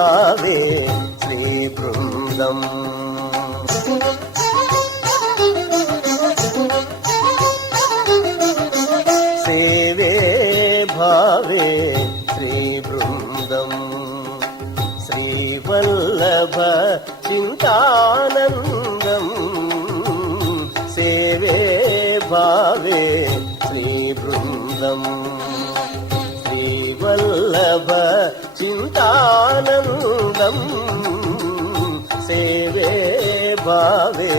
భావే శ్రీ బృందం. సేవే భావే శ్రీ బృందం. శ్రీవల్లభ చింతానందం సేవే భావే శ్రీ బృందం. శ్రీవల్లభ చింతానందం సేవే భావే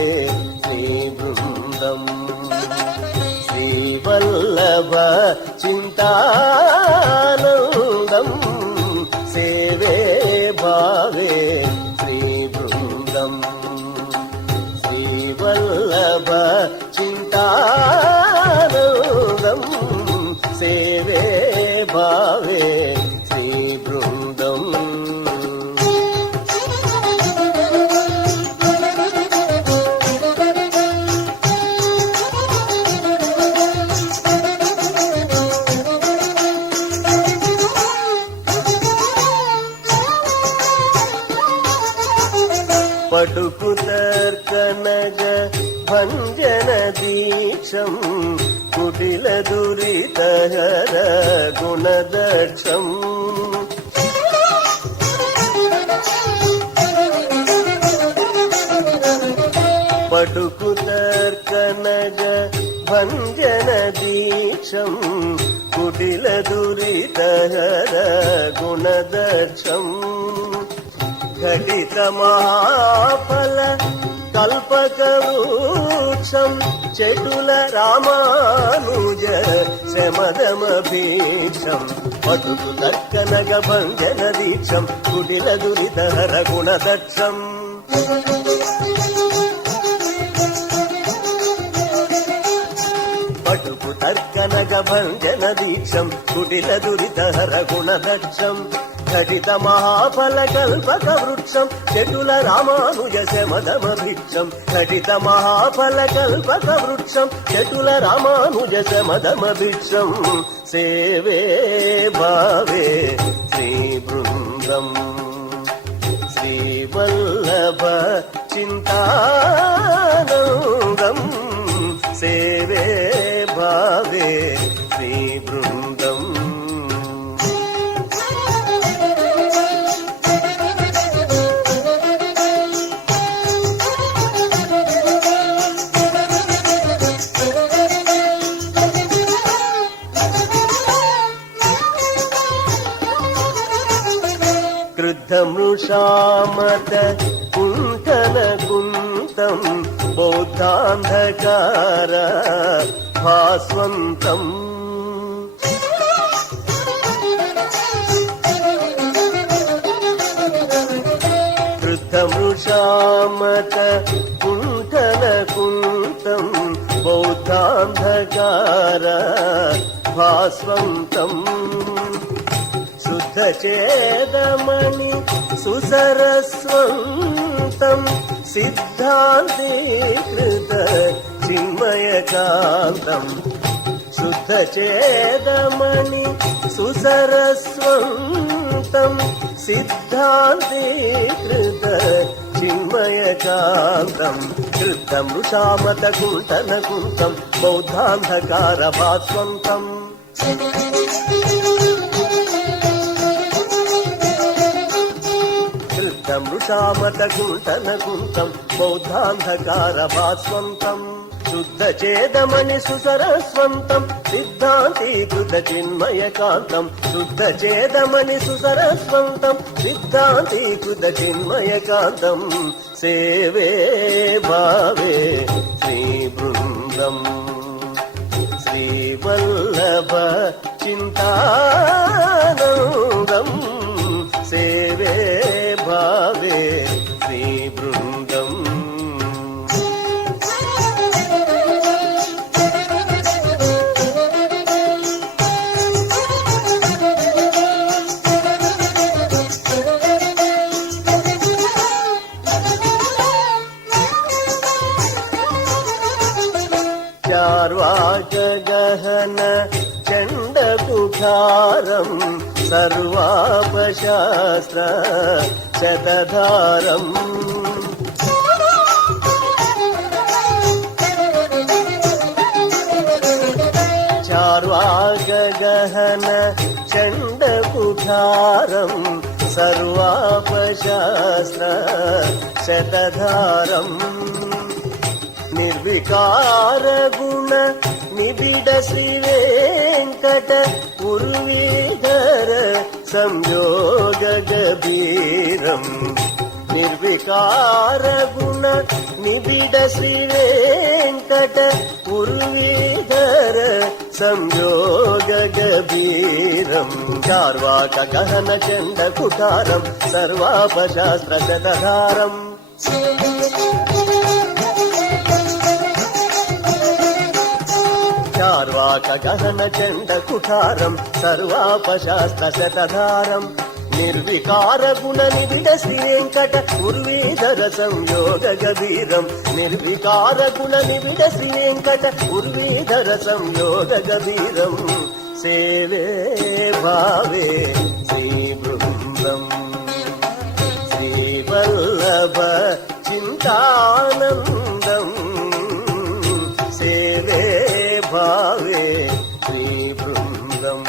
శ్రీ బృందం. శ్రీవల్లభ చింతానందం సేవే భావే శ్రీ బృందం. శ్రీవల్లభ చింతానందం సేవే భావే శ్రీ బృందం. పటుకు తర్కనగ భంజన దీక్షం కుటిల దురితహర గుణదక్షం. పటుకు తర్కనగ భంజన దీక్షం కుటిల దురితహర గుణదక్షం. ఘటిత మహాఫల కల్పకవృక్షం చెటుల రామానుజ శమదమభీక్షం. పటుకు తర్కనగ భంజన దీక్షం కుటిల దురితహర గుణదక్షం. పటుకు తర్కనగ భంజన దీక్షం కుటిల దురితహర గుణదక్షం. ఘటిత మహాఫల కల్పక వృక్షం చెటుల రామానుజ శమదమభిక్షం. ఘటిత మహాఫల కల్పక వృక్షం చెటుల రామానుజ శమదమభిక్షం సేవే భావే శ్రీ బృందం. శ్రీవల్లభ చింతానందం సేవే భావే శ్రీ బృందం. క్రుద్ధమృషామత కుంఠన కుంతం బౌద్ధాంధకార భాస్వంతం. క్రుద్ధమృషామత కుంఠన కుంతం బౌద్ధాంధకార భాస్వంతం. శుద్ధచేదమణి సుసరస్వంతం సిద్ధాంతీకృత చిన్మయకాంతం. శుద్ధచేదమణి సుసరస్వంతం సిద్ధాంతీకృత చిన్మయకాంతం. కృద్ధమృషామత కుంఠన కుంతం బౌద్ధాంధకార భాస్వంతం. మృషామత కుంఠన కుంతం బౌద్ధాంధకార భాస్వంతం. శుద్ధ చేదమణి సుసరస్వంతం సిద్ధాంతీకృత చిన్మయకాంతం. శుద్ధ చేదమణి సుసరస్వంతం సిద్ధాంతీకృత చిన్మయకాంతం సేవే భావే శ్రీ బృందం. శ్రీవల్లభ చింతానందం సేవే భావే శ్రీ బృందం. చార్వాక గహన చండకుఠారం సర్వాపశాస్త్ర శతధారం చార్వాక గహన చండకుఠారం సర్వాపశాస్త్ర శతధారం నిర్వికార గుణ నిబిడ శ్రీ వెంకట ఉర్వీధర సంయోగ గభీరం నిర్వికార గుణ నిబిడ శ్రీ వెంకట ఉర్వీధర సంయోగ గభీరం చార్వాక గహన చండ కుటారం సర్వాపశాస్త్ర శతధారం చార్వాక గహన చండ కుఠారం సర్వాపశాస్త్ర శతధారం నిర్వికార గుణ నిబిడ శ్రీ వెంకట ఉర్వీధర సంయోగ గభీరం నిర్వికార గుణ నిబిడ శ్రీ వెంకట ఉర్వీధర సంయోగ గభీరం సేవే భావే శ్రీ బృందం శ్రీవల్లభ చింతానందం సేవే భావే శ్రీ బృందం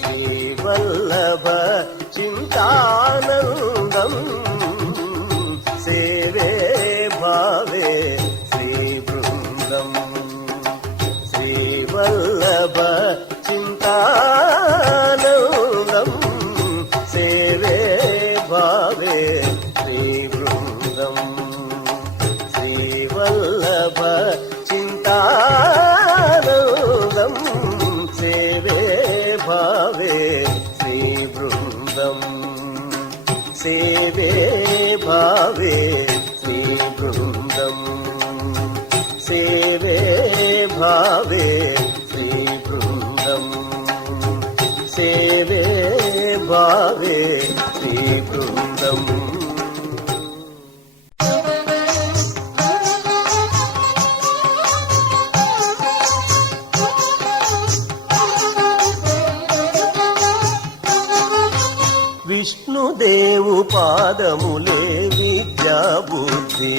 శ్రీవల్లభ చింతానందం సేవే భావే శ్రీ బృందం శ్రీవల్లభ చింతానందం సేవే భావే శ్రీ బృందం శ్రీవల్లభ చింతానందం సేవే భావే శ్రీ బృందం సేవే భావే శ్రీ బృందం సేవే భావే శ్రీ బృందం సేవే భావే శ్రీ బృందం విష్ణుదేవు పాదములే విద్యా బుద్ధి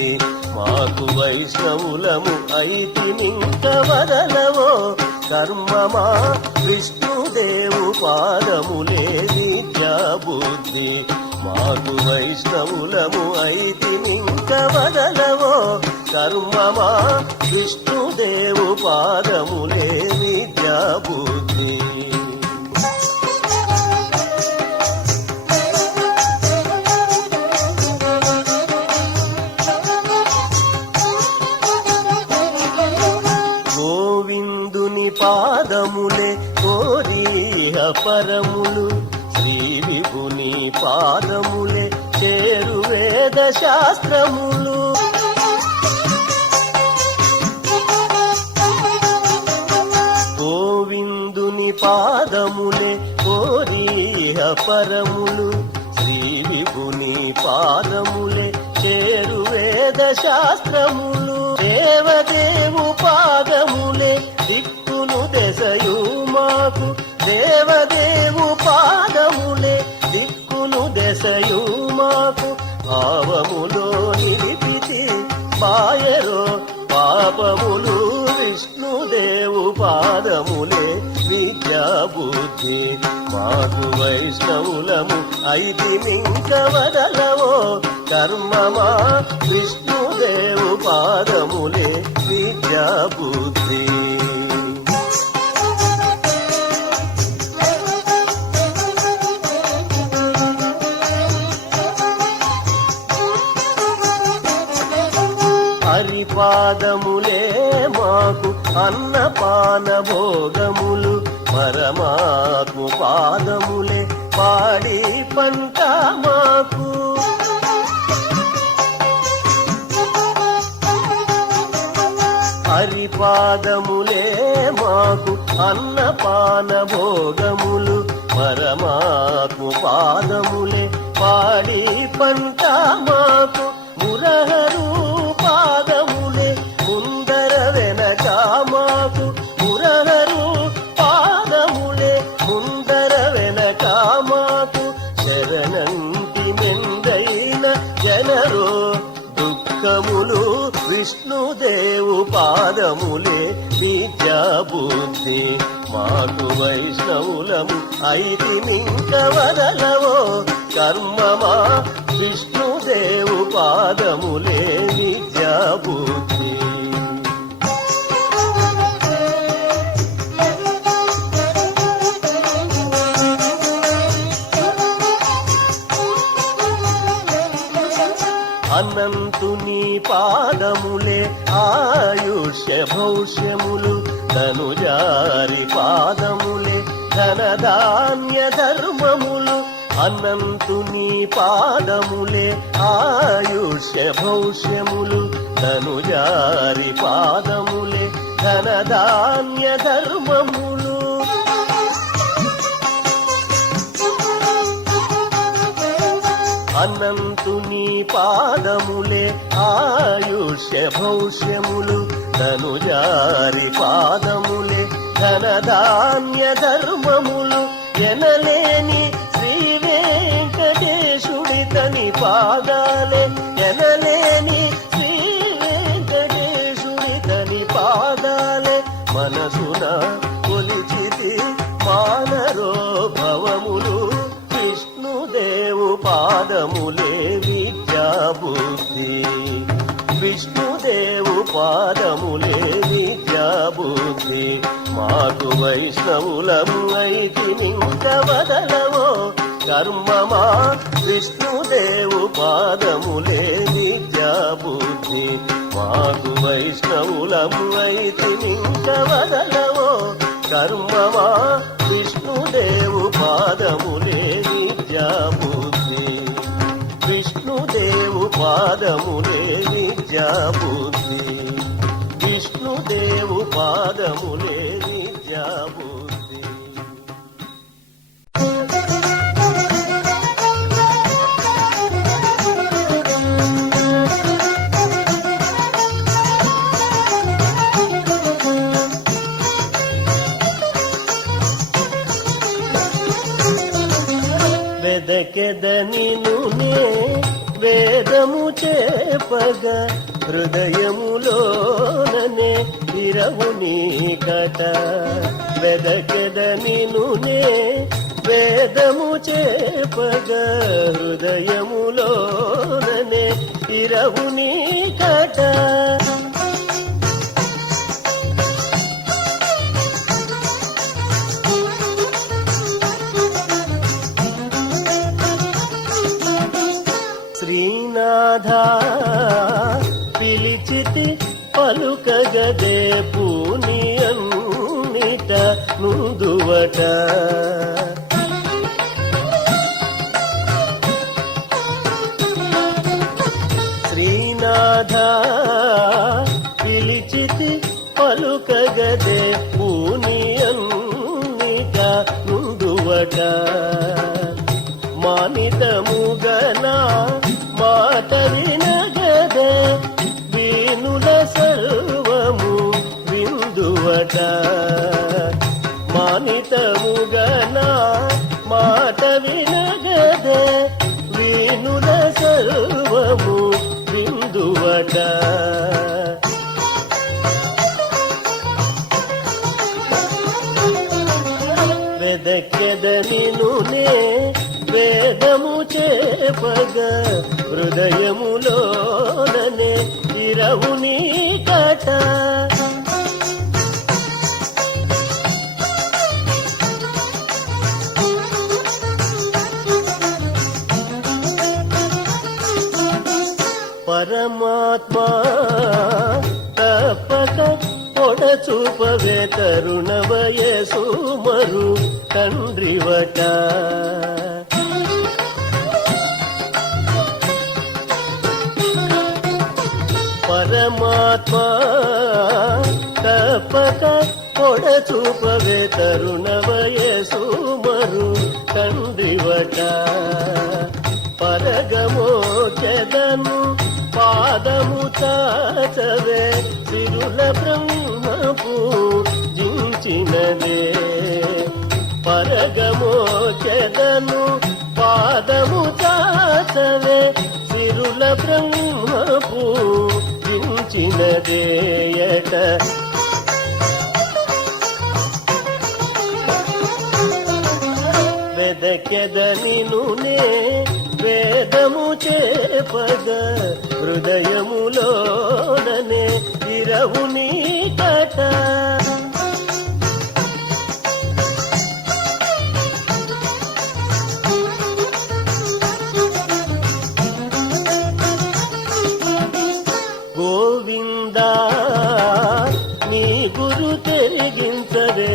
మాకు వైష్ణవులము ఐతి నింక వదలవో కర్మమా విష్ణుదేవు పాదములే విద్యా బుద్ధి మాకు వైష్ణవులము ఐతి నింక వదలవో కర్మమా విష్ణుదేవు పాదములే విద్యా బుద్ధి పాదములే కోరిహ పరములు శ్రీ విభుని పాదములే చేరు వేద శాస్త్రములు గోవిందుని పాదములే కోరిహ పరములు శ్రీ విభుని పాదములే చేరు వేద శాస్త్రములు దేవదేవు పాదములే దిక్కులు దశయు మాకు దేవదేవు పాదములే దిక్కులు దశయు మాకు భావములో నిలిపితి బాయరో పాపములు విష్ణుదేవు పాదములే విద్యా బుద్ధి మాకు వైష్ణవులము ఐతి నింక వదలవో కర్మమా విష్ణుదేవు పాదములే విద్యా బుద్ధి హరిపాదములే మాకు అన్నపాన భోగములు పరమాత్మ పాదములే పాడి పంట మాకు హరిపాదములే మాకు అన్నపాన భోగములు పరమాత్మ పాదములే పాడి పంట మాకు మురహరు పాదములే ముందర వెనక మాకు మురహరు పాదములే ముందర వెనక పాదములే విద్యా బుద్ధి మాకు వైష్ణవులము ఐతి నింక వదలవో కర్మమా విష్ణుదేవు పాదములే విద్యా బుద్ధి అనంతుని పాదములే ఆయుష్య భౌష్యములు ధనుజారి పాదములే ధనధాన్య ధర్మములు అనంతుని పాదములే ఆయుష్య భౌష్యములు ధనుజారి పాదములే ధనధాన్య ధర్మములు అనంతుని పాదములే ఆయుష్య భౌష్యములు ధనుజారి పాదములే ధనధాన్య ధర్మములు ఎనలేని శ్రీ వెంకటేశుడి తని పాదాలే ఎనలేని శ్రీ వెంకటేశుడి తని పాదాలే మనసున కొలిచితి మానరో భవములు విష్ణుదేవు పాదములే విద్యా బుద్ధి విష్ణుదేవు పాదములే విద్యా బుద్ధి మాకు వైష్ణవులము ఐతి నింక వదలవో కర్మమా విష్ణుదేవు పాదములే విద్యా బుద్ధి మాకు వైష్ణవులము ఐతి నింక వదలవో కర్మమా విష్ణుదేవు పాదములే విద్యా బుద్ధి విష్ణుదేవు పాదములే విద్యా బుద్ధి విష్ణుదేవు పాదములే విద్యా బుద్ధి వెదకెదనినునే వేదము చేపగ హృదయములోననే విరవు నీకట వెదకెదనినునే వేదము చేపగ హృదయములోననే విరవు నీకట శ్రీనాథా పిలిచితి పలుకగదే పూని అన్నిట ముందువట శ్రీనాథా పిలిచితి పలుకగదే పూని అన్నిట ముందువట మానితముగనా మాట వినగదే వీనుల సర్వము విందువట మానితముగనా మాట వినగదే వీనుల సర్వము విందువట వెదకెదనినునే వేదము చేపగ హృదయములోననే ఇరవు నీకట పరమాత్మా తప్పక పొడచూపవే తరుణ వయసు మరు తండ్రివట పరమాత్మా తప్పక పొడచూపవే తరుణ వయసు మరు తండ్రివట పరగమోచదను పాదము చాచవే సిరుల బ్రహ్మపు జించినదే పరగమోచదను పాదము చాచవే సిరుల బ్రహ్మపు జించిన తెలిసినదేయట వెదకెద నినునే వేదము చేపద హృదయములోననే ఇరవు నీకట గోవిందా నీ గురు తెరిగించదే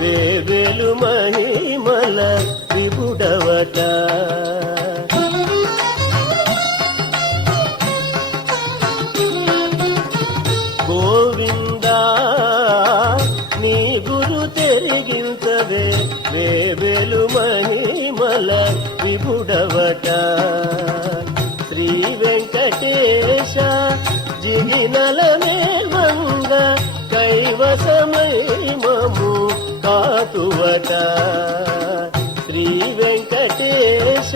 వేవేలు మహిమల విభుడవట గోవిందా నీ గురు తెరిగించదే వేవేలు మహిమల విభుడవట శ్రీ వెంకటేశ జిగినలనే వంగ కైవసమై మము కాతువట శ్రీ వెంకటేశ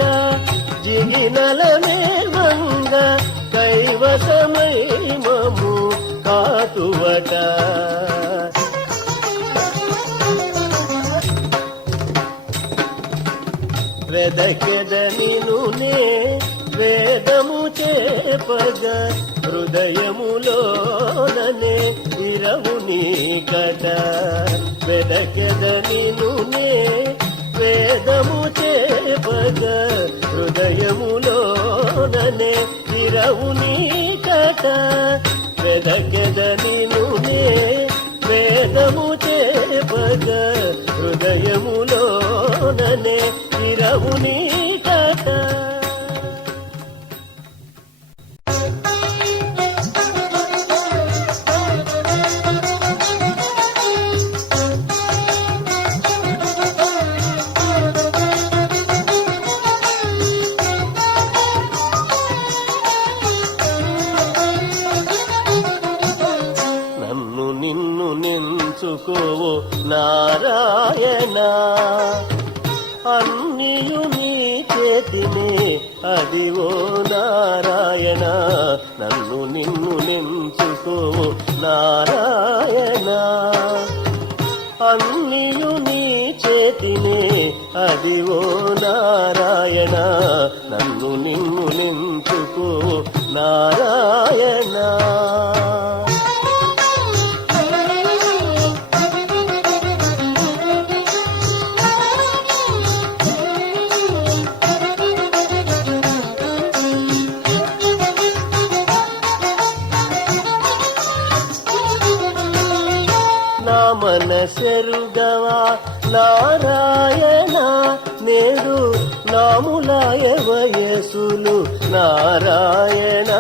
జిగినలనే వంగ కైవసమై మము కాతువట వెదకెద నినునే వేదము చేపగ హృదయములోననే ఇరవు నీకట వెదకెద నినునే వేదము చేపగ హృదయములోననే ఇరవు నీకట వెదకెద నినునే వేదము చేపగ హృదయములోననే ఇరవు నీకట నెంచుకోవో నారాయణ అన్నియు నీ చేతినే అదివో నారాయణ నన్ను నిన్ను నెంచుకోవో నారాయణ అన్నియు నీ చేతినే అదివో నారాయణ నన్ను నిన్ను నెంచుకోవో నారాయణ మనసెరుగవా నారాయణ నేడు నాములాయ వయసులు నారాయణ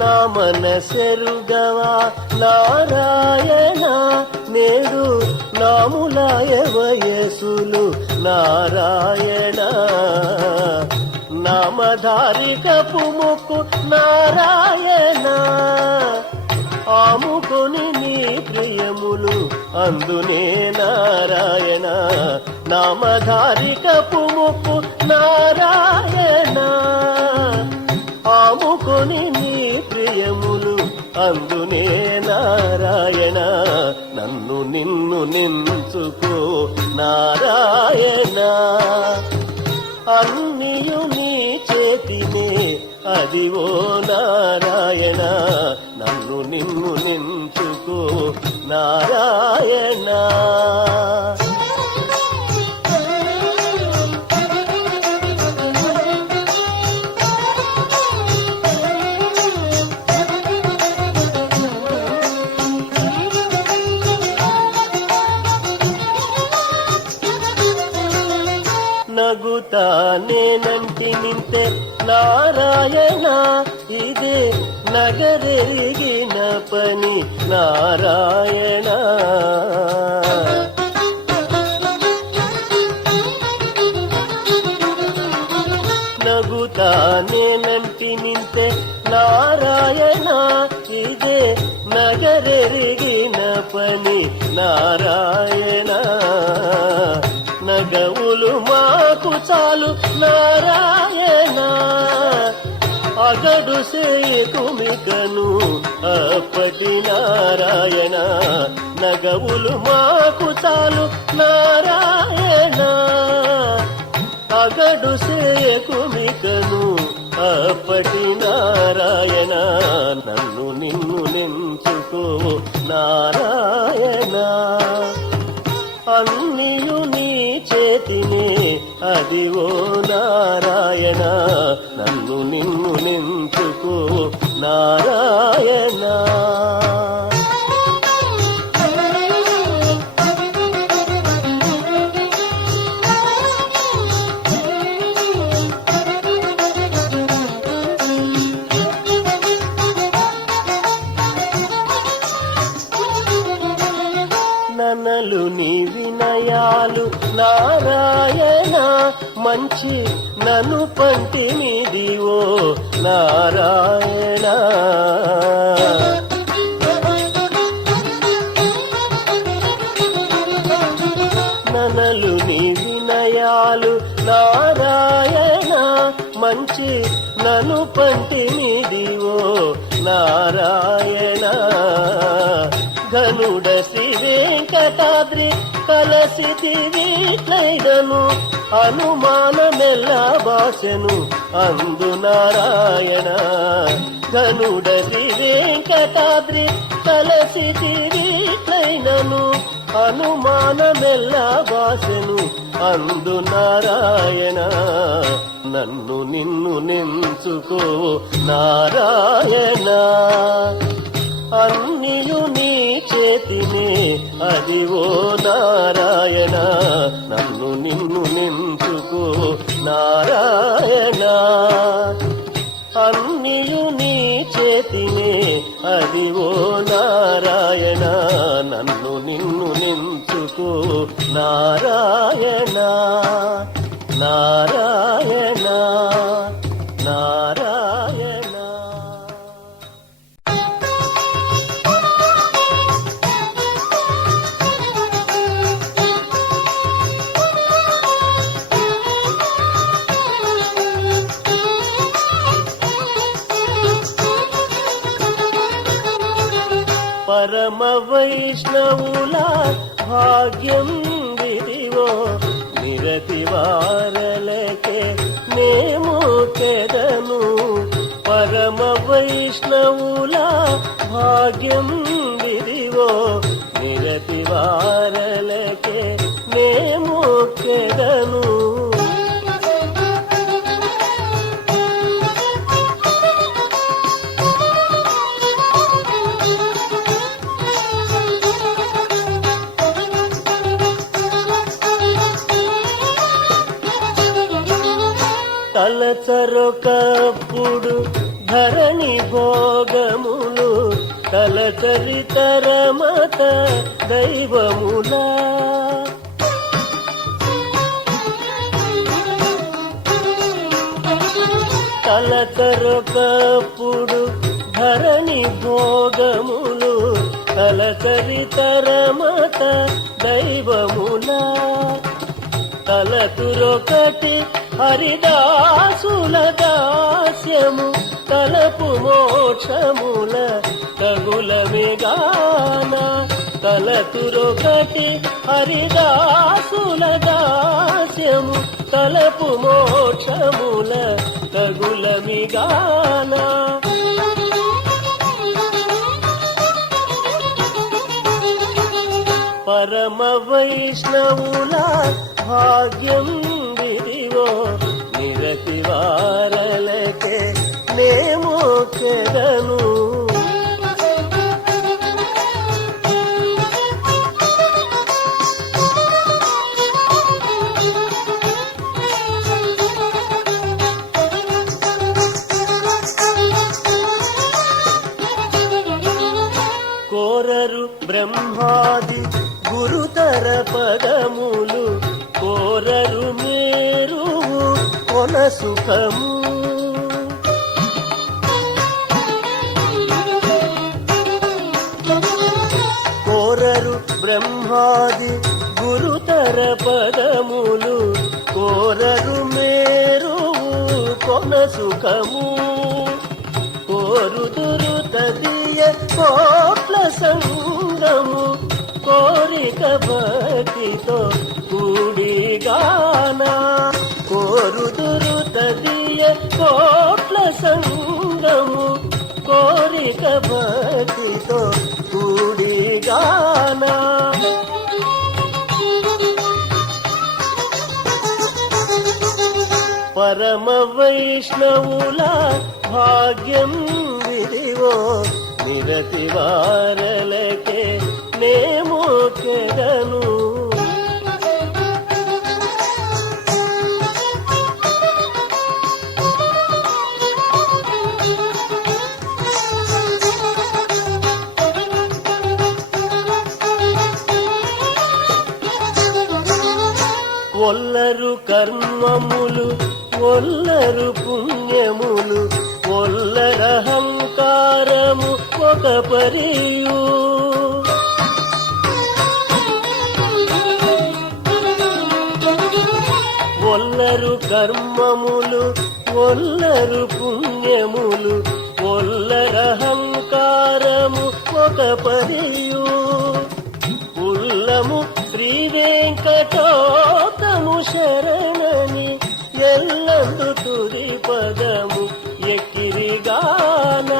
నా మనసెరుగవా నారాయణ నేడు నాములాయ వయసులు నారాయణ నామధారికపు ముక్కు నారాయణ ఆముకొని నీ ప్రియములు అందునే నారాయణ నామధారికపు ముక్కు నారాయణ ఆముకొని నీ ప్రియములు అందునే నారాయణ నన్ను నిన్ను నించుకో నారాయణ అన్నియు నీ చేతినే అదివో నారాయణ నన్ను నిన్ను నించుకో నారాయణ నగుతానేనంటి నింతే నారాయణ ఇదే నగరెరిగిన పని నారాయణ నగుతానేనంటి నింతే నారాయణ ఇదే నగరెరిగిన పని నారాయణ నగవులు మాకు చాలు నారాయణ అగడు సేకుమికను అప్పటి నారాయణ నగవులు మాకు చాలు నారాయణ అగడు సేకుమికను అప్పటి నారాయణ నన్ను నిన్ను నెంచుకో నారాయణ అన్నియు నీ చేతినే అదివో నారాయణ నన్ను నిన్ను నెంచుకో నారాయణ ననలు నీ వినయాలు నారాయణ మంచి నన్ను పంటి నీదివో నారాయణ ననలు నీ వినయాలు నారాయణ మంచి నన్ను పంటి నీదివో నారాయణ ఘనుడ శ్రీ వెంకటాద్రి కలసిదివిట్లైదను అనుమానమెల్ల భాషను అందు నారాయణ ఘనుడ శ్రీ వెంకటాద్రి కలసిదివిట్లైదను అనుమానమెల్ల భాషను అందు నారాయణ నన్ను నిన్ను నెంచుకో నారాయణ అన్నియు నీ చేతినే అదివో నారాయణ నన్ను నిన్ను నెంచుకో నారాయణ అన్నియు నీ చేతినే అదివో నారాయణ నన్ను నిన్ను నెంచుకో నారాయణ నారాయణ నారాయణ పరమ వైష్ణవుల భాగ్యం విదివో నిరతి వారలకే నేము కెదను పరమ వైష్ణవుల భాగ్యం విదివో నిరతి వారలకే నేము కెదను తలచరొకప్పుడు ధరణి భోగములు తలచరితరమత దైవములా తలచరొకప్పుడు ధరణి భోగములు తలచరితరమత దైవములా తలతురొకటి హరిదాసుల దాస్యము తలపు మోక్షముల తగులమిగాన తలతురొకటి హరిదాసుల దాస్యము తలపు మోక్షముల తగులమిగాన పరమ వైష్ణవుల భాగ్యం విదివో నిరతి వారలకే నేమో కెదను కోరరు బ్రహ్మాది గురుతర పదములు కోరరు మీరు కొన సుఖము కోరరు బ్రహ్మాది గురుతర పదములు కోరరు సుఖము కోరుదురు తదియ కోట్ల సంగము కోరిక భక్తితో కూడిగానా కోరుదురు తదియ కోట్ల సంగము కోరిక భక్తితో కూడిగానా పరమ వైష్ణవుల భాగ్యం విదివో నిరతి వారలకే నేమోకెదను ఒల్లరు కర్మములు ఒల్లరు పుణ్యములు ఒల్లరహంకారము ఒక పరియు ఒల్లరు కర్మములు ఒల్లరు పుణ్యములు ఒల్లరహంకారము ఒక పరియు ఉల్లము శ్రీ వెంకటోత్తము శరణని ఎల్లందు తుది పదము ఎక్కిరిగాన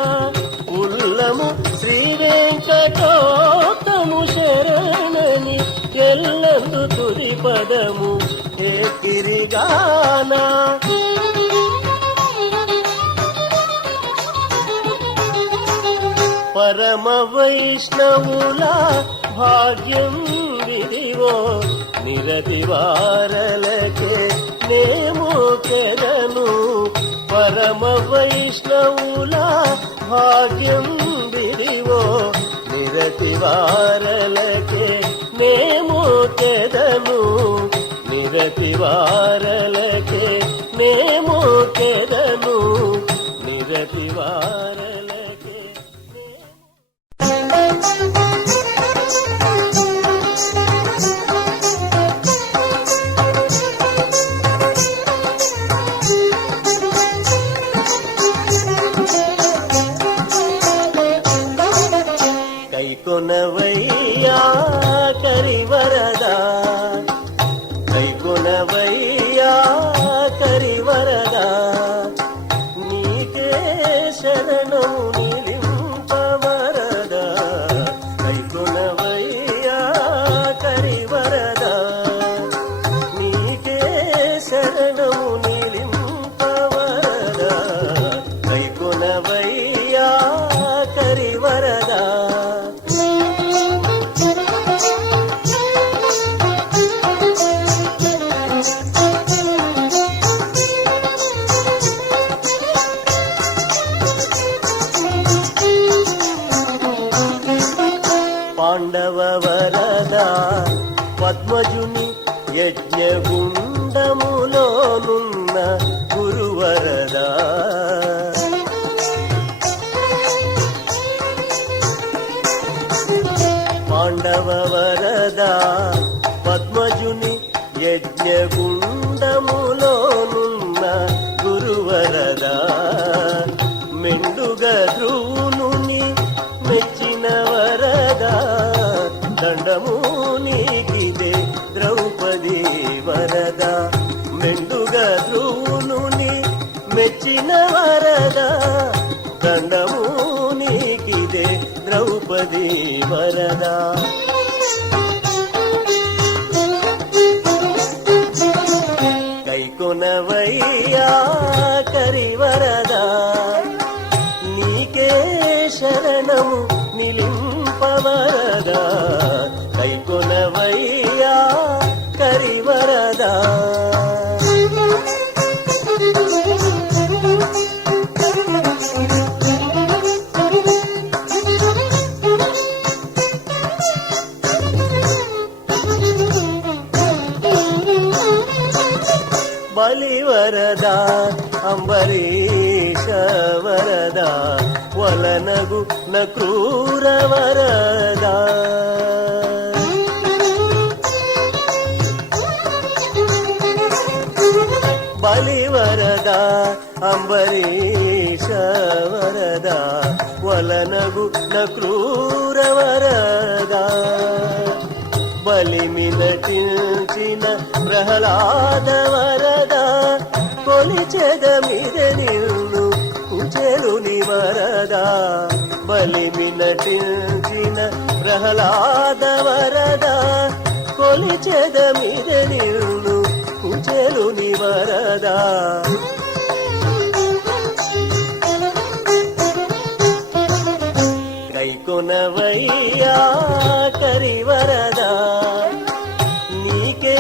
ఉల్లము శ్రీ వెంకటోత్తము శరణని ఎల్లందు తుది పదము ఎక్కిరిగాన పరమ వైష్ణవుల భాగ్యం విదివో నిరతి వారలకే నేమోకెదను పరమ వైష్ణవుల భాగ్యం విదివో నిరతి వారలకే నేమోకెదను నిరతి వారలకే నేమోకెదను నిరతి వారలకే కైకొనవయ్యా కరివరదా కైకొనవయ్యా కరివరదా నీకే శరణం నిలింపవరదా కైకొనవయ్యా కరివరదా నీకే శరణం నిలింపవరదా కైకొనవయ్యా కరివరదా పాండవ వరదా పద్మజుని యజ్ఞగుండములోనున్న గురువరదా పాండవ వరదా పద్మజుని యజ్ఞగుండములోనున్న గురువరదా మెండుగ ధ్రువునుని మెచ్చిన వరదా దండము నీకిదే ద్రౌపది వరదా మెండుగ ధ్రువునుని మెచ్చిన వరదా దండము నీకిదే ద్రౌపది వరదా కైకొనవయ్యా కరివరదా నీకే శరణము నిలింపవరదా కైకొనవయ్యా కరివరదా బలివరదా అంబరీష వరదా వలనగు నక్రూర వరదా బలివరదా అంబరీష వరద వలనగు క్రూర వరద బలిమిలచిన ప్రహ్లాద వరద కొలిచెదమిదే నిన్ను కుచేలుని వరద బలిమిలచిన ప్రహ్లాద వరద కొలిచెదమిదే నిన్ను కుచేలుని వరద కైకొనవయ్యా కరివరద నీకే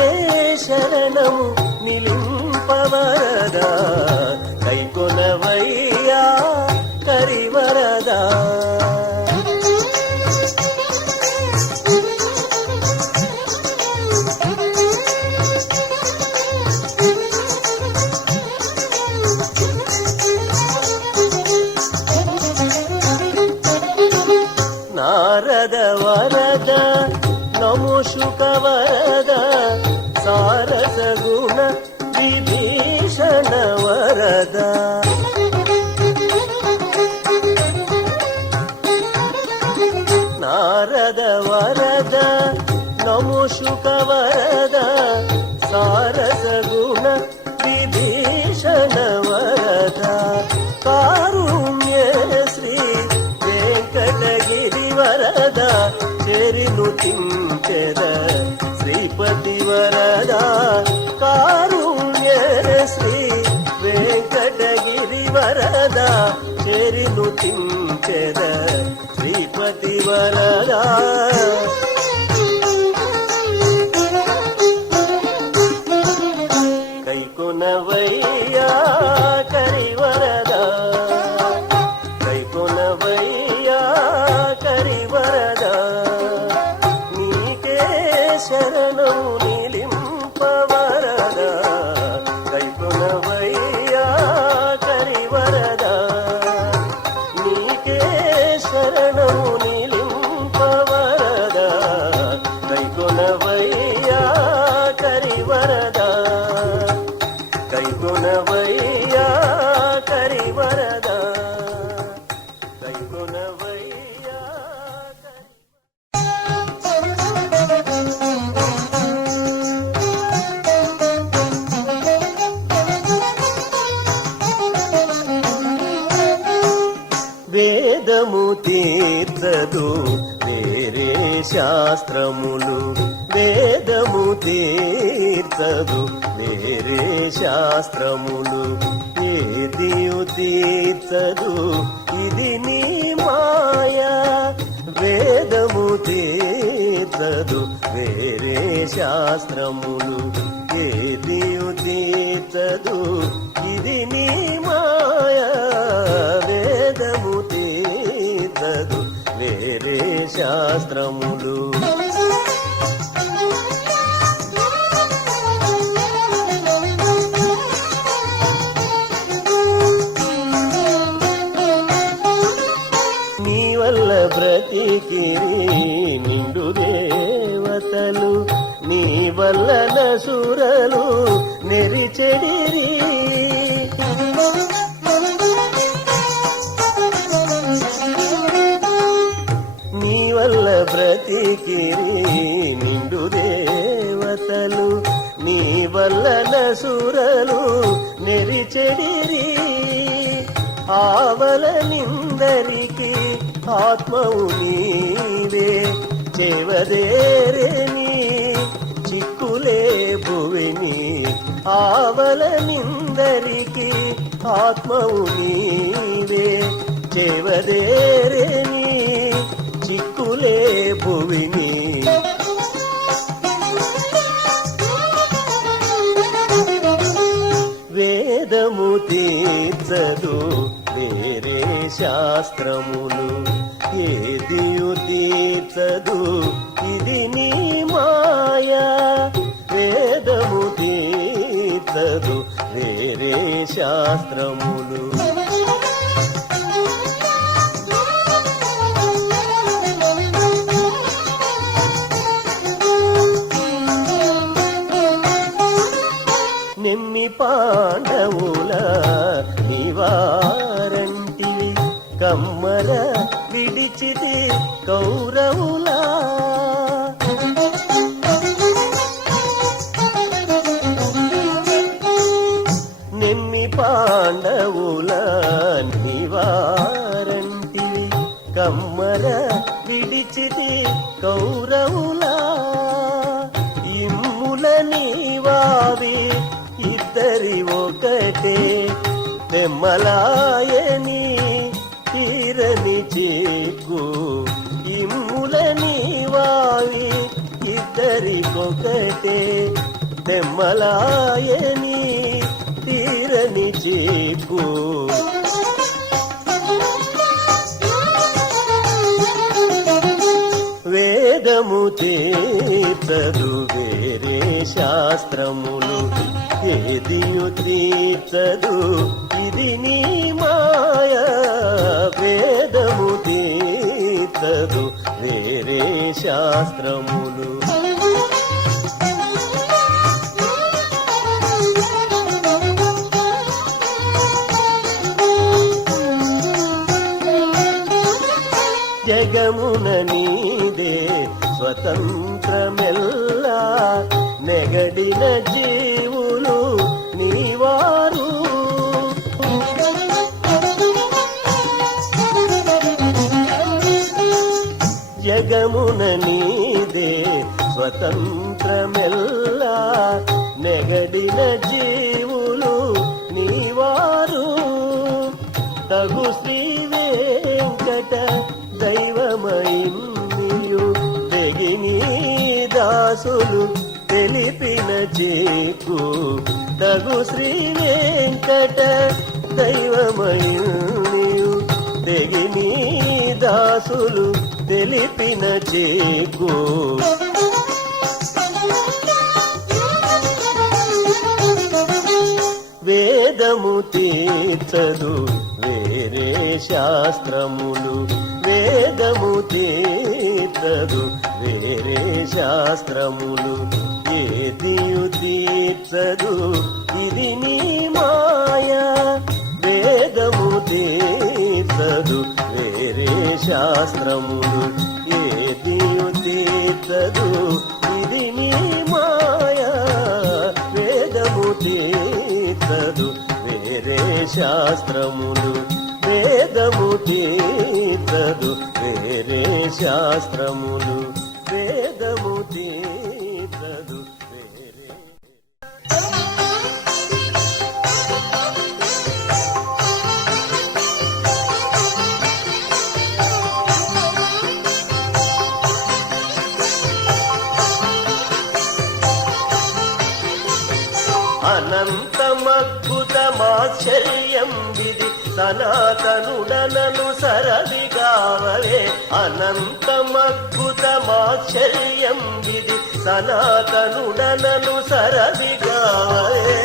శరణము నిలింపవరద కైకొనవయ్యా కరివరద నారద వరద నమో శుక వరద సారస గుణ విభీషణ వరద నారద వరద నమో శుక వరద సారస గుణ విభీషణ వరద కారుణ్య శ్రీ వెంకటగిరి వరద చెరిను తించెద శ్రీపతి వరద కారుణ్య శ్రీ వెంకటగిరి వరద చెరిను తించెద శ్రీపతి వరద కైకొనవయ్యా కరివరద కైకొనవయ్యా కరివరద నీకే శరణము నిలింపవరద కైకొనవయ్యా కరివరద నీకే శరణము నిలింపవరద కైకొనవయ్యా కరివరద కైకొనవయ్యా కరివరద కైకొనవయ్యా వేదము తీర్చదు వేరే శాస్త్రములు వేదము తీర్చదు వేరే శాస్త్రములు ఏదియు తీర్చదు ఇది నీ మాయా వేదము తీర్చదు వేరే శాస్త్రములు ఏదియు తీర్చదు ఇది నీ మాయా వేదము తీర్చదు వేరే శాస్త్రములు నీ వల్ల బ్రతికిరి నిండు దేవతలు నీ వల్ల నసురలు నెరిచెడిరి నీ వల్ల బ్రతికిరి నిండు దేవతలు నీ వల్ల నసురలు నెరిచెడిరి ఆవల నిందరికి ఆత్మవు నీవే చెవదేరేని చిక్కులే భువిని ఆవల నిందరికి ఆత్మవు నీవే చెవదేరేని చిక్కులే భువిని వేదము తీర్చదు వేరే శాస్త్రములు ఏదియు తీర్చదు ఇది నీ మాయా వేదము తీర్చదు వేరే శాస్త్రములు నిమ్మి పాండవుల నీ కౌరవులా నెమ్మి పాండవుల నివారంటి కమ్మర విడిచితి కౌరవులా ఇమ్ముల నీవావి ఇద్దరి ఒకటే తెమ్మలాయని తీరని చేకు ఇమ్ముల నీవావి ఇద్దరికొకటే తెమ్మలాయని తీరని చేకు వేదము తీర్చదు వేరే శాస్త్రములు ఏదియు తీర్చదు ఇది నీ మాయ వేదము తీర్చదు వేరే శాస్త్రములు జగమున నీదే స్వతంత్రమెల్లా నెగడిన జీవులు నీవారు జగమున నీదే స్వతంత్రమెల్లా నెగడిన జీవులు నీవారు తగు శ్రీ వెంకట దైవమయిందియు తెగిని దాసులు తెలిపిన చేకు తగు శ్రీ వెంకట దైవమయిందియు తెగిని దాసులు తెలిపిన చేకు వేదము తీర్చదు వేరే శాస్త్రములు వేదము తీర్చదు వేరే శాస్త్రములు ఏదియు తీర్చదు ఇది నీ మాయ వేదము తీర్చదు వేరే శాస్త్రములు ఏదియు తీర్చదు ఇది నీ మాయ వేదము తీర్చదు వేరే శాస్త్రములు వేదము తీర్చదు వేరే శాస్త్రములు వేదము తీర్చదు వేరే అనంతమద్భుతమాశ్చర్యం విధి సనాతనుడనను సరదిగావే అనంతమద్భుతమాశ్చర్యం విధి సనాతనుడనను సరదిగావే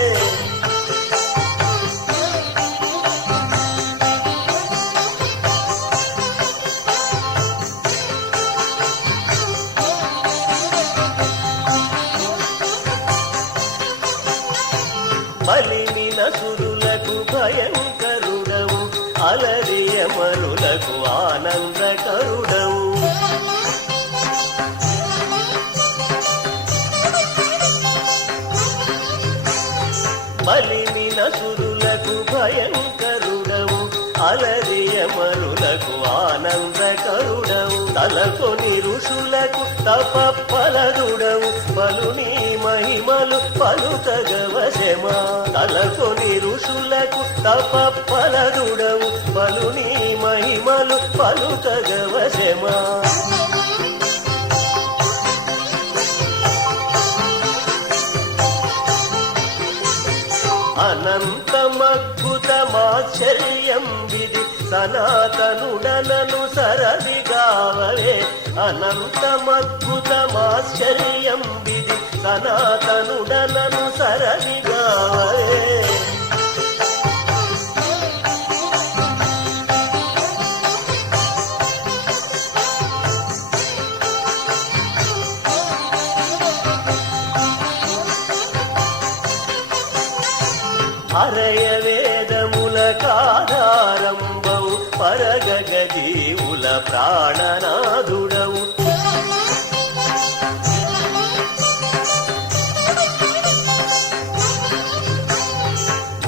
బలిమిన సురులకు భయంకరుడవు అలరియమరులకు ఆనందకరుడవు బలిమిన సురులకు భయంకరుడవు అలరియమరులకు ఆనందకరుడవు తలకొని ఋషులకు తపఫలదుడవు బలుని మహిమలు పలుకగవశమా తలకొని ఋషులకు తపఫలదుడవు బలుని మహిమలు పలుకగవశమా అనంతమద్భుతమాశ్చర్యం విధి సనాతనుడనను సరదిగావే అనంతమద్భుతమాశ్చర్యం విధి సనాతనుడనను సరదిగావే అరయ వేదముల కాధారంబౌ పరగగజీవుల ప్రాణనాథుడవు.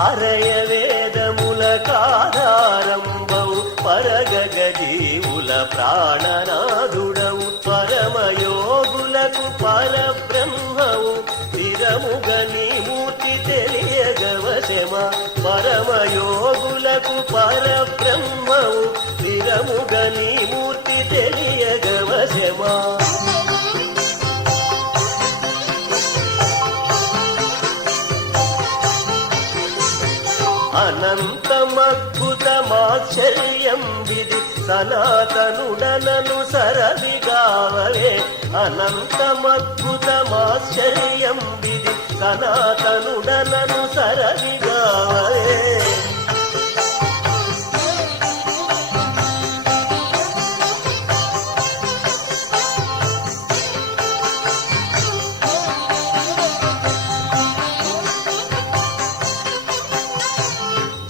అరయ వేదముల కాధారంబవు పరగగజీవుల ప్రాణనాథుడవు. పరమయోగులకు పరబ్రహ్మవు స్థిరముగని మూర్తి తెలియగవశమా. పరమయోగులకు పరబ్రహ్మవు స్థిరముగని మూర్తి తెలియగవశమా. అనంతమద్భుతమాశ్చర్యం విధి సనాతనుడనను సరవిగావవే. అనంతమద్భుతమాశ్చర్యం విధి సనాతనుడనను సరవిగావవే.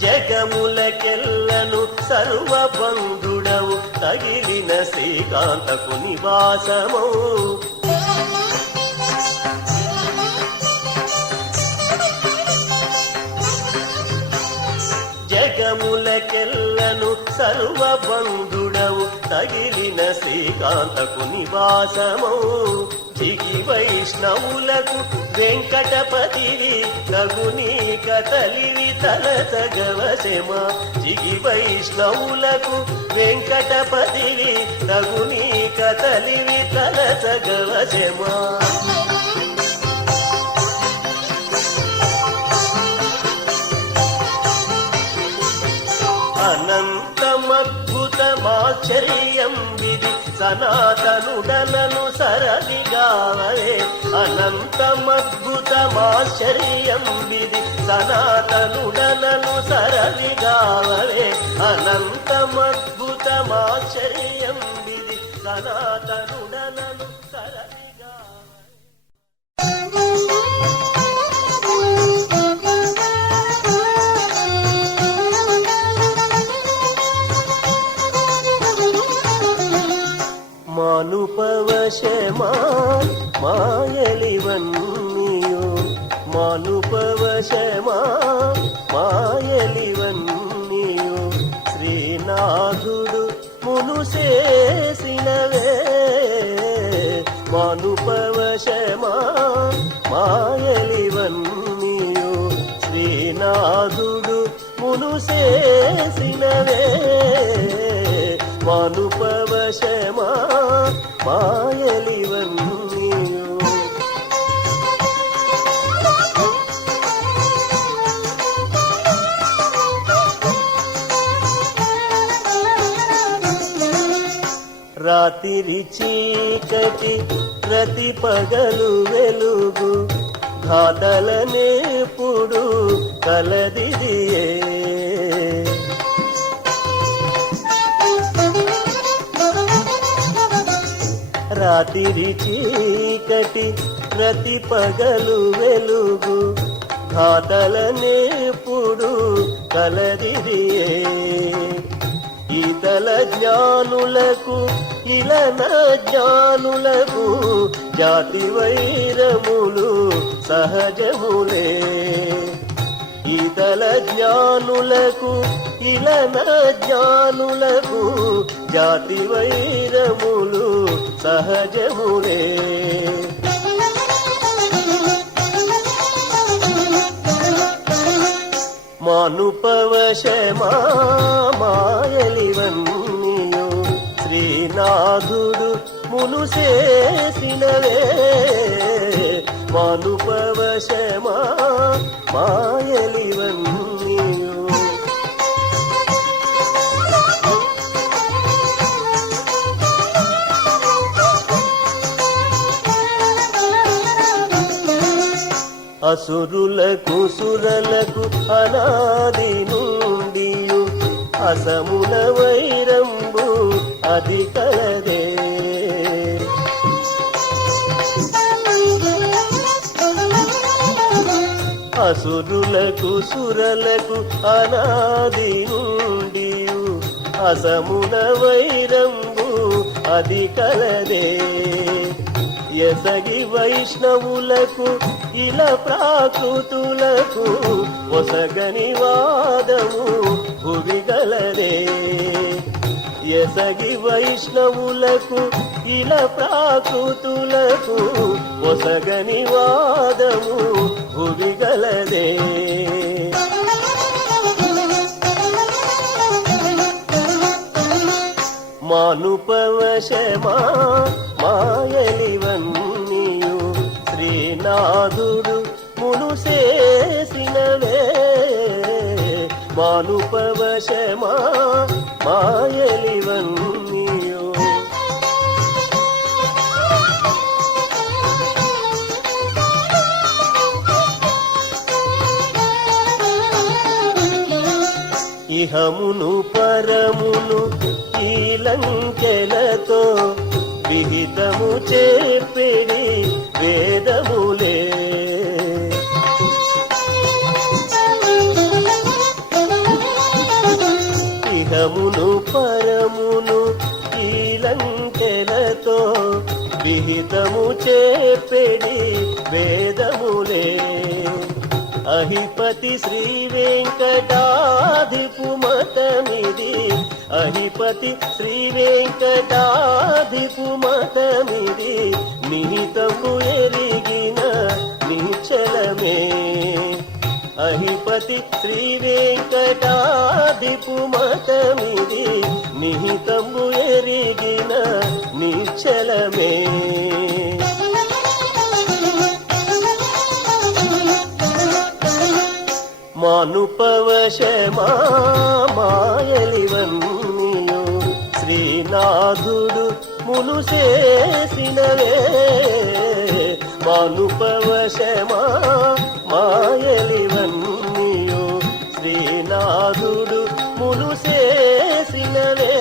జగములకెల్లను సర్వబంధుడవు తగిలిన శ్రీకాంతకు నివాసము. జగములకెల్లను సర్వబంధుడవు తగిలిన శ్రీకాంతకు నివాసము. జిగి వైష్ణవులకు వెంకటపతివి తగునీ కతలివి తలసగవశమా. జిగి వైష్ణవులకు వెంకటపతివి తగునీ కతలివి తలసగవశమా. అనంతమద్భుతమాశ్చర్యం విధి సనాతనుడనను సరవిగావవే. అనంతమద్భుతమాశ్చర్యం విధి సనాతనుడనను సరవిగావవే. అనంతమద్భుతమాశ్చర్యం విధి సనాతనుడనను సరవిగావవే. మానుపవశమా మాయలివన్నీయు. మానుపవశమా మాయలివన్నీయు. శ్రీనాథుడు మునుసేసినవే. మానుపవశమా మాయలివన్నీయు. శ్రీనాథుడు మునుసేసినవే. మానుపవశమా మాయలివన్నీయు. రాత్రి చీకటి ప్రతి పగలు వెలుగు ఘాతలనేప్పుడు కలదిదియే. రాత్రి చీకటి ప్రతి పగలు వెలుగు ఘాతలనేప్పుడు కలదిదియే. ఈతల జ్ఞానులకు ఇలన జ్ఞానులకు జాతి వైరములు సహజములే. ఈతల జ్ఞానులకు ఇలన జ్ఞానులకు జాతి వైరములు సహజములే. మానుపవశమా మాయలివన్నీయు. శ్రీనాథుడు మునుసేసినవే. మానుపవశమా మాయలివన్నీయు. అసురులకు సురలకు అనాది నుండియు అసముల వైరంబు అది కలదే. అసురులకు సురలకు అనాది నుండియు అసముల వైరంబు అది కలదే. ఎసగి వైష్ణవులకు ఇలా ప్రాకృతులకు ఒసగని వాదము భువిగలదే. ఎసగి వైష్ణవులకు ఇలా ప్రాకృతులకు ఒసగని వాదము భువిగలదే. మానుపవశమా మాయలివన్నీయు శ్రీనాథుడు మునుసేసినవే. మానుపవశమా మాయలివన్నీయు ఇహమును పరమును ఈ లంకెలతో విహితము చేపిడి వేదములే. ఇహమును పరమును ఈ లంకెలతో విహితము చేపిడి వేదములే. అహిపతి శ్రీ వెంకటాధిపు మతమిది. అహిపతి శ్రీ వెంకటాధిపు మతమిది. నిహితము ఎరిగిన నిశ్చలమే. అహిపతి శ్రీ వెంకటాధిపు మతమిది. నిహితము ఎరిగిన నిశ్చలమే. మానుపవశమా మాయలివన్నీయు శ్రీనాథుడు మునుసేసినవే. మానుపవశమా మాయలివన్నీయు శ్రీనాథుడు మునుసేసినవే.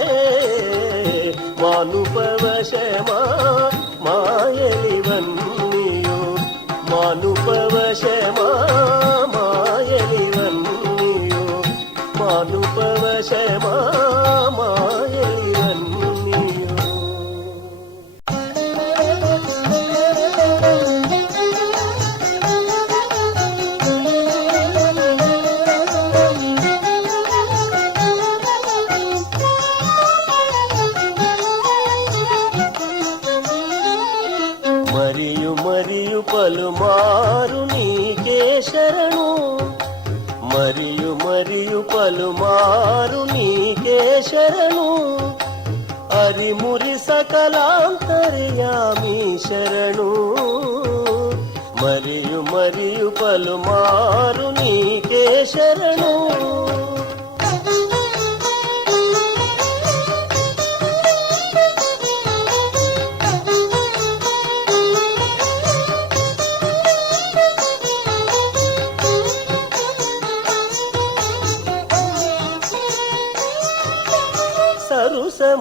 మానుపవశమా మాయలివన్నీయు మానుపవశమా మాయలివన్నీయు మానుపవశమా మాయలివన్నీయు. మరియు మరియు పలుమారు నీకే శరణు. మరియు మరియు పలుమారు నీకే శరణు. అరిమురి సకలాంతర్యామి శరణు. మరియు మరియు పలుమారు నీకే శరణు.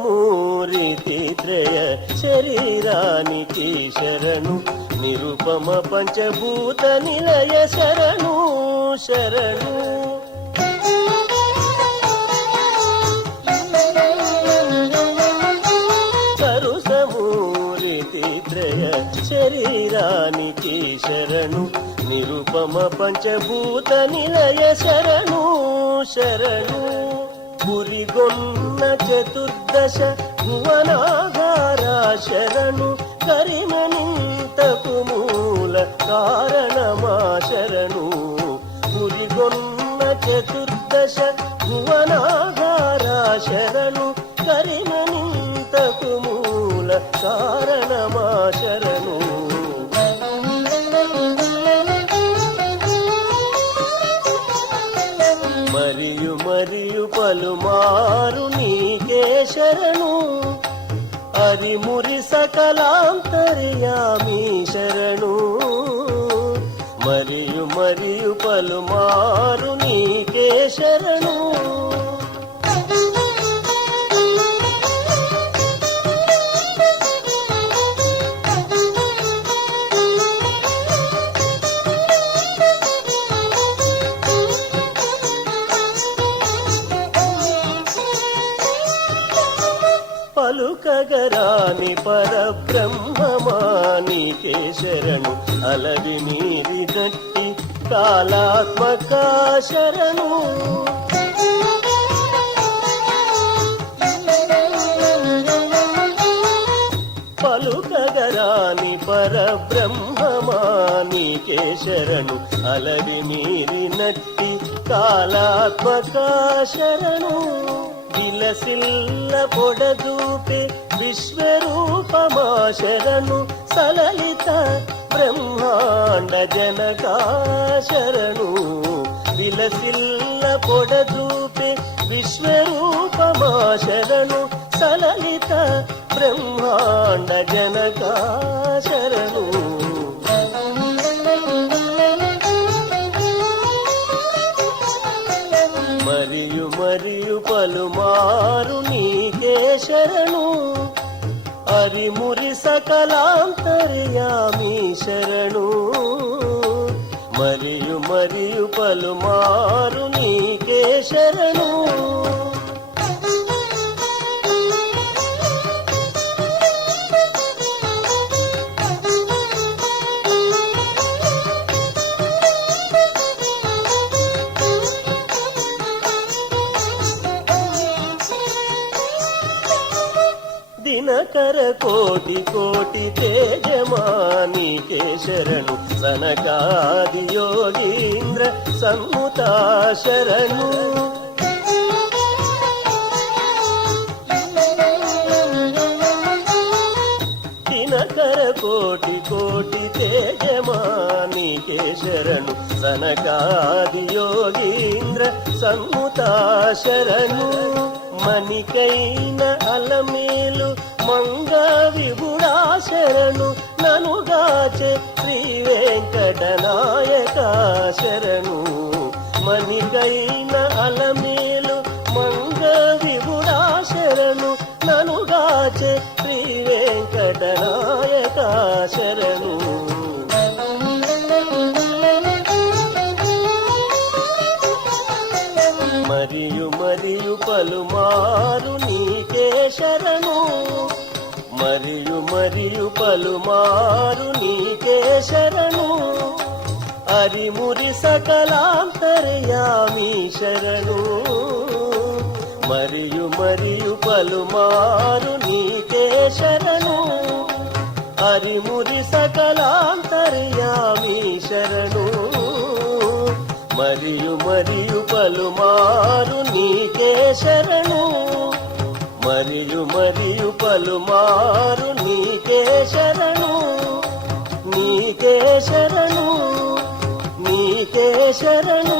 సరుసమూరితి త్రయ శరీరానికి శరణు. నిరుపమ పంచభూత నిలయ శరణు శరణు. సరుసమూరితి త్రయ శరీరానికి శరణు. నిరుపమ పంచభూత నిలయ శరణు శరణు. పురిగొన్న చతుర్దశ భువనాగారా శరణు. కరిమనింతకు మూల కారణమా శరణు. పురిగొన్న చతుర్దశ భువనాగారా శరణు. కరిమనింతకు మూల కారణమా శరణు. మరియు మరియు పలుమారు నీకే శరణు. అరిమురి సకలాంతర్యామి శరణు. మరియు మరియు పలుమారు నీకే శరణు. పలుకగరాని పరబ్రహ్మమా నీకే శరణు అలవి మీరి గట్టి కాలాత్మక శరణు పలుకగరాని పరబ్రహ్మమా నీకే శరణు అలవి మీరి నట్టి కాలాత్మక శరణు విలసిల్ల పొడదూపే విశ్వరూపమా శరణు సలలిత బ్రహ్మాండ జనకా శరణు విలసిల్ల పొడదూపే విశ్వరూపమా శరణు సలలిత బ్రహ్మాండ జనకా శరణు మరియు మరియు పలుమారు నీకే శరణు హరిమురి సకలాంతర్యామి శరణు మరియు మరియు పలుమారు నీకే శరణు దినకర కోటి కోటి తేజమానికే శరణు సనకాది యోగీంద్ర సన్ముతా శరణు దినకర కోటి కోటి తేజమానికే శరణు సనకాది యోగీంద్ర సన్ముతా శరణు మణికైన అలమేలు మంగ విభుడా శరణు ననుగాచే శ్రీ వెంకటనాయక శరణు మణికైన అలమేలు మంగ విభుడా శరణు ననుగాచే శ్రీ వెంకటనాయక శరణు మరియు మరియు పలుమారు నీకే శరణు మరియు మరియు పలుమారు నీకే శరణు హరిమురి సకలాంతర్యామి శరణు మరియు మరియు పలుమారు నీకే శరణు హరిమురి సకలాంతర్యామి శరణు మరియు మరియు పలుమారు నీకే శరణు మరియు మరియు పలుమారు నీకే శరణు నీకే శరణు నీకే శరణు